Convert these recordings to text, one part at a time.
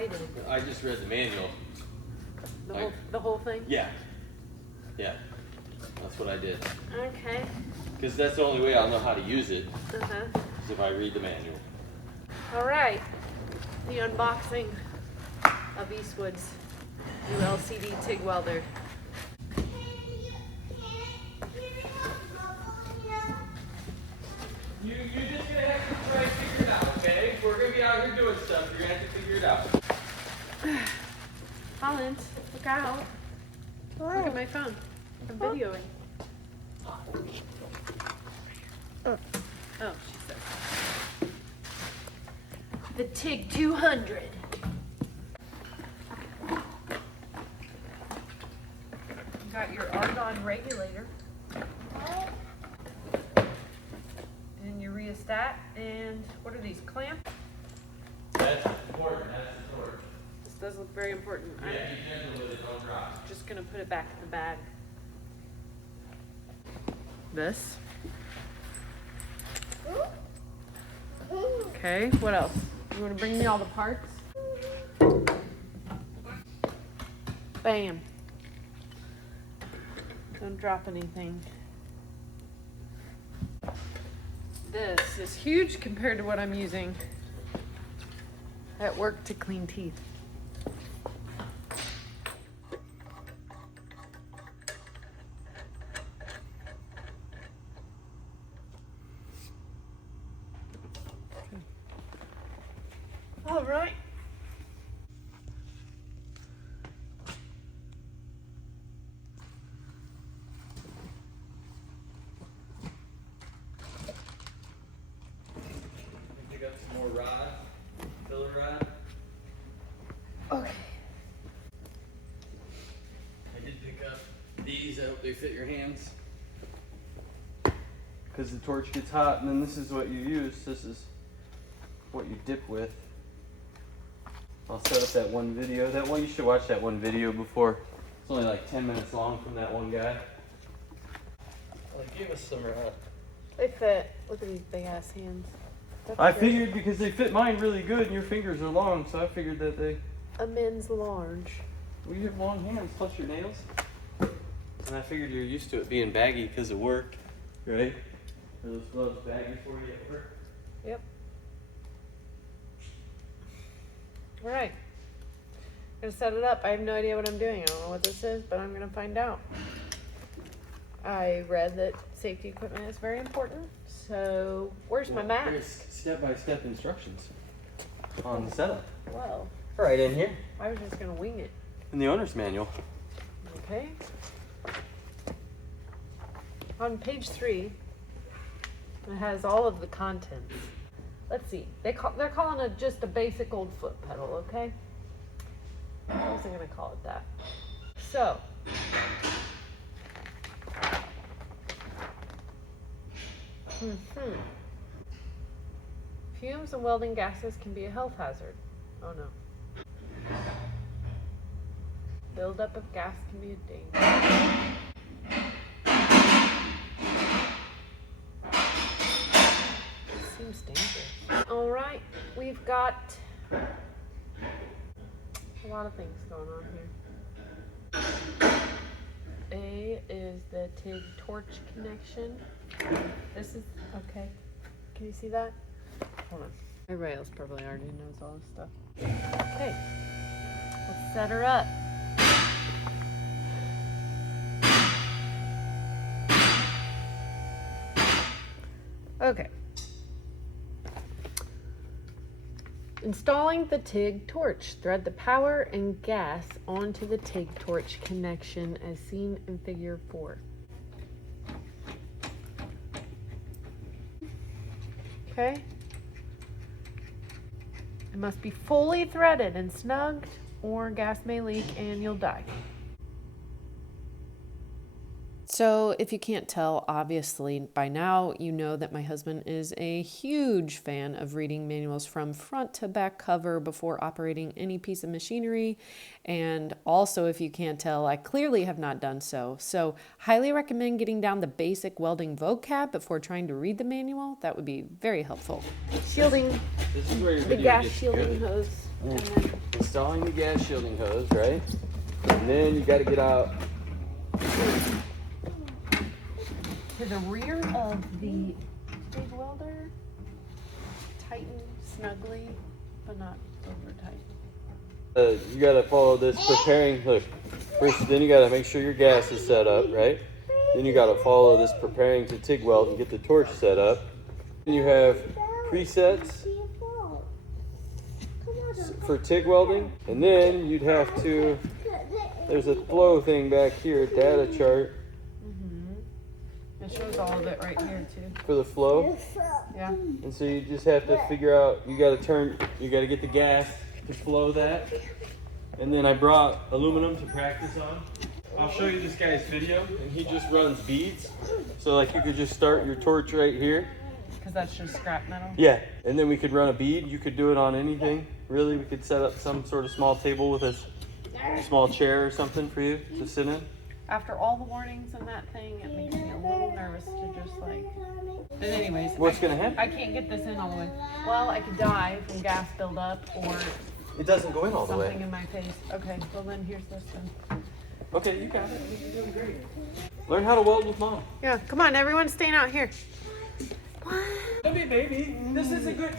excited. I just read the manual. The whole thing? Yeah. Yeah. That's what I did. Okay. Because that's the only way I'll know how to use it. Uh-huh. Is if I read the manual. All right. The unboxing of Eastwood's new LCD TIG welder. You're just gonna have to try and figure it out, okay? We're gonna be out here doing stuff. You're gonna have to figure it out. Holland, look out. Look at my phone. I'm videoing. Oh, she said. The TIG 200. You got your argon regulator. And your rheostat. And what are these, clamps? That's important. That's the torch. This does look very important. Yeah, be gentle with it. Don't drop. I'm just gonna put it back in the bag. This. Okay, what else? You wanna bring me all the parts? Bam. Don't drop anything. This is huge compared to what I'm using at work to clean teeth. All right. You got some more rod, filler rod. Okay. I did pick up these. I hope they fit your hands. Because the torch gets hot, and then this is what you use. This is what you dip with. I'll set up that one video. That one, you should watch that one video before. It's only like 10 minutes long from that one guy. Like, give us some rod. They fit. Look at these big ass hands. That's I good. figured because they fit mine really good and your fingers are long, so I figured that they... A men's large. Well, you have long hands plus your nails. And I figured you're used to it being baggy because of work, right? Are those gloves baggy for you at work? Yep. All right. I'm gonna set it up. I have no idea what I'm doing. I don't know what this is, but I'm gonna find out. I read that safety equipment is very important. So where's my map? There's step-by-step instructions on the setup. Well, Right in here. I was just gonna wing it. In the owner's manual. Okay. On page 3, it has all of the contents. Let's see. They're calling it just a basic old foot pedal, okay? I wasn't gonna call it that. So. Fumes and welding gases can be a health hazard. Oh no. Buildup of gas can be a danger. It seems dangerous. All right, we've got a lot of things going on here. A is the TIG torch connection. This is, okay. Can you see that? Hold on. Everybody else probably already knows all this stuff. Okay, let's set her up. Okay. Installing the TIG torch. Thread the power and gas onto the TIG torch connection as seen in figure 4. Okay. It must be fully threaded and snugged or gas may leak and you'll die. So if you can't tell, obviously by now you know that my husband is a huge fan of reading manuals from front to back cover before operating any piece of machinery. And also, if you can't tell, I clearly have not done so. So highly recommend getting down the basic welding vocab before trying to read the manual. That would be very helpful. Shielding, This is where your the video gas gets shielding good. hose And installing the gas shielding hose, right? And then you got to get out to the rear of the TIG welder, tighten snugly, but not over tight. You got to follow this preparing. Look, first, then you got to make sure your gas is set up, right? Then you got to follow this preparing to TIG weld and get the torch set up. Then you have presets for TIG welding, and then you'd have to. There's a flow thing back here, data chart. It shows all of it right here too. For the flow. Yeah. And so you just have to figure out, you got to get the gas to flow that. And then I brought aluminum to practice on. I'll show you this guy's video, and he just runs beads. So like you could just start your torch right here. Because that's just scrap metal? Yeah, and then we could run a bead. You could do it on anything. Really, we could set up some sort of small table with a small chair or something for you to sit in. After all the warnings and that thing, it makes me a little nervous to just like... But anyways, what's going to happen? I can't get this in all the way. Well, I could die from gas buildup or... It doesn't go in all the way. Something in my face. Okay, well then here's this then. Okay, you got it. You're doing great. Learn how to weld with mom. Yeah, come on, everyone's staying out here. Don't be a baby. This is a good,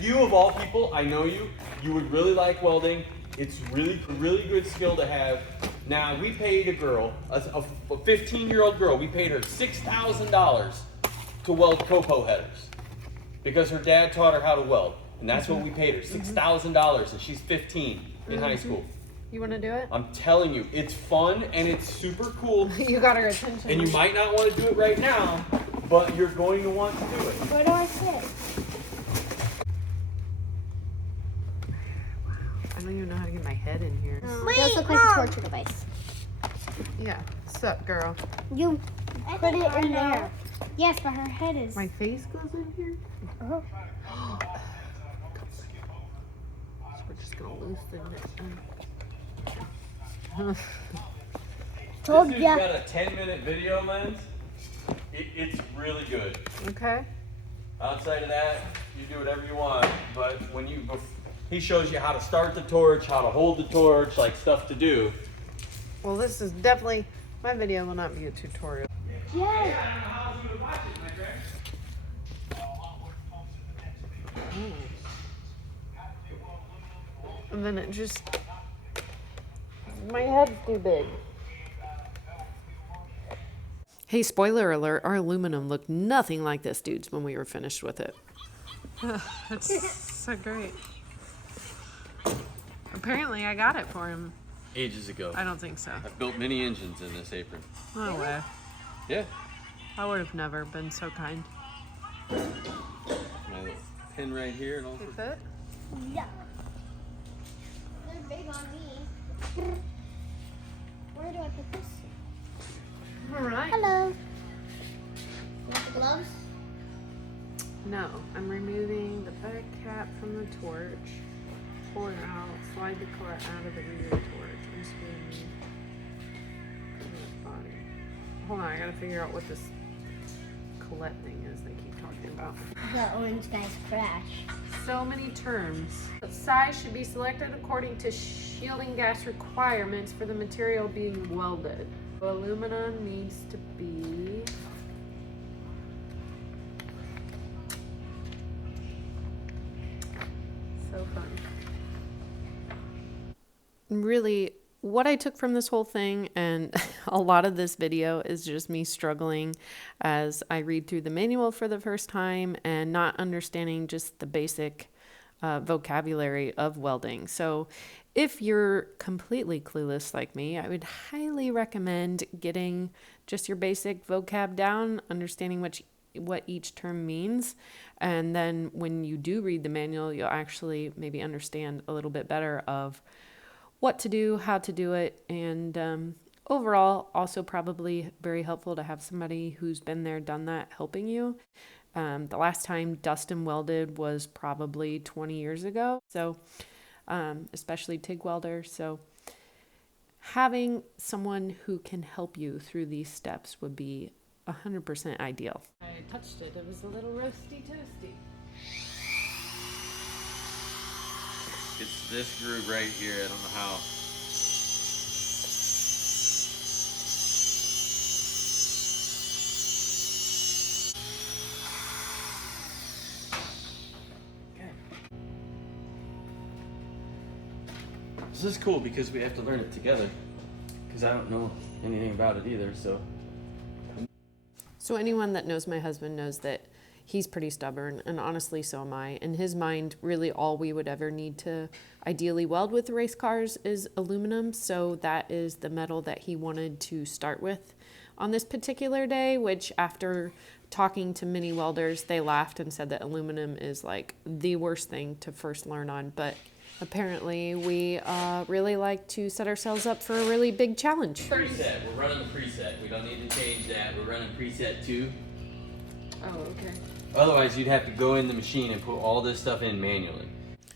you of all people, I know you. You would really like welding. It's really good skill to have. Now, we paid a girl, a 15-year-old girl, we paid her $6,000 to weld copo headers because her dad taught her how to weld. And that's what we paid her, $6,000, and she's 15 in high school. You want to do it? I'm telling you, it's fun and it's super cool. You got her attention. And you might not want to do it right now, but you're going to want to do it. Where do I sit? I don't even know how to get my head in here. It does look like a torture device. Yeah, sup, girl? You put it in there. Yes, but her head is. My face goes in here? Uh-huh. So we're just going to loosen it. Told This dude's ya. got a 10-minute video lens. It's really good. Okay. Outside of that, you do whatever you want. But when he shows you how to start the torch, how to hold the torch, like stuff to do. Well, this is definitely, my video will not be a tutorial. Yes. And then it just, my head's too big. Hey, spoiler alert, our aluminum looked nothing like this dude's when we were finished with it. That's so great. Apparently I got it for him. Ages ago. I don't think so. I've built many engines in this apron. No way. Yeah. I would have never been so kind. My little pin right here and all. Take that? Yeah. They're big on me. Where do I put this? All right. Hello. You want the gloves? No, I'm removing the back cap from the torch. Pull it out, slide the collet out of the rear torch. I'm just going to put it in the body. Hold on, I gotta figure out what this collet thing is they keep talking about. The orange guy's crash. So many terms. The size should be selected according to shielding gas requirements for the material being welded. Aluminum needs to be so fun. Really, what I took from this whole thing, and a lot of this video is just me struggling as I read through the manual for the first time and not understanding just the basic vocabulary of welding. So if you're completely clueless like me, I would highly recommend getting just your basic vocab down, understanding what each term means. And then when you do read the manual, you'll actually maybe understand a little bit better of what to do, how to do it, and overall, also probably very helpful to have somebody who's been there, done that, helping you. The last time Dustin welded was probably 20 years ago, so especially TIG welder. So having someone who can help you through these steps would be 100% ideal. I touched it. It was a little roasty toasty. It's this groove right here. I don't know how. This is cool because we have to learn it together. Because I don't know anything about it either, so. So anyone that knows my husband knows that he's pretty stubborn, and honestly, so am I. In his mind, really all we would ever need to ideally weld with race cars is aluminum, so that is the metal that he wanted to start with on this particular day, which after talking to many welders, they laughed and said that aluminum is like the worst thing to first learn on, but apparently we really like to set ourselves up for a really big challenge. Preset, we're running the preset. We don't need to change that. We're running preset 2. Oh, okay. Otherwise, you'd have to go in the machine and put all this stuff in manually.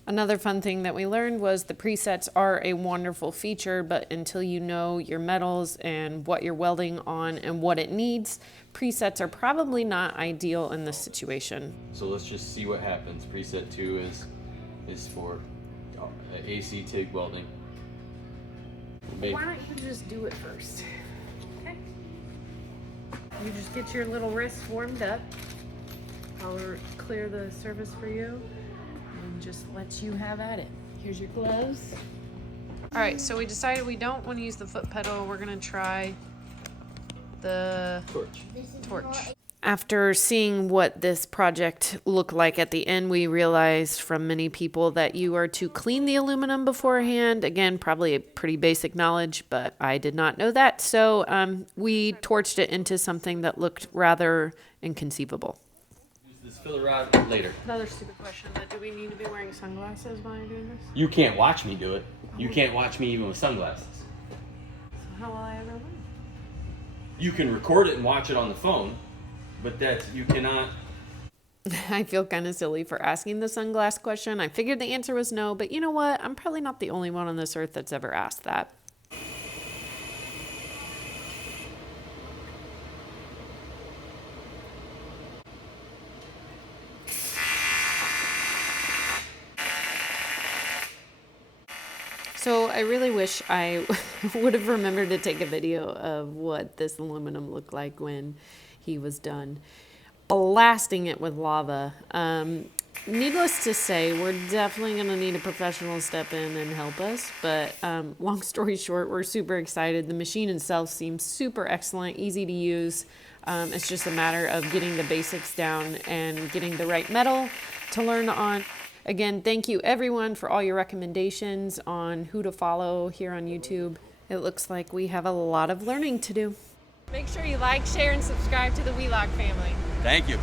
Another fun thing that we learned was the presets are a wonderful feature, but until you know your metals and what you're welding on and what it needs, presets are probably not ideal in this situation. So let's just see what happens. Preset 2 is for AC TIG welding. Why don't you just do it first? Okay. You just get your little wrists warmed up. I'll clear the surface for you and just let you have at it. Here's your gloves. All right, so we decided we don't want to use the foot pedal. We're gonna try the torch. After seeing what this project looked like at the end, we realized from many people that you are to clean the aluminum beforehand. Again, probably a pretty basic knowledge, but I did not know that. So we torched it into something that looked rather inconceivable. Use this filler rod later. Another stupid question, but do we need to be wearing sunglasses while you're doing this? You can't watch me do it. You can't watch me even with sunglasses. So how will I ever learn? You can record it and watch it on the phone, but you cannot. I feel kind of silly for asking the sunglass question. I figured the answer was no, but you know what? I'm probably not the only one on this earth that's ever asked that. So I really wish I would have remembered to take a video of what this aluminum looked like when he was done blasting it with lava. Needless to say, we're definitely going to need a professional step in and help us. But long story short, we're super excited. The machine itself seems super excellent, easy to use. It's just a matter of getting the basics down and getting the right metal to learn on. Again, thank you everyone for all your recommendations on who to follow here on YouTube. It looks like we have a lot of learning to do. Make sure you like, share, and subscribe to the Wheelock family. Thank you.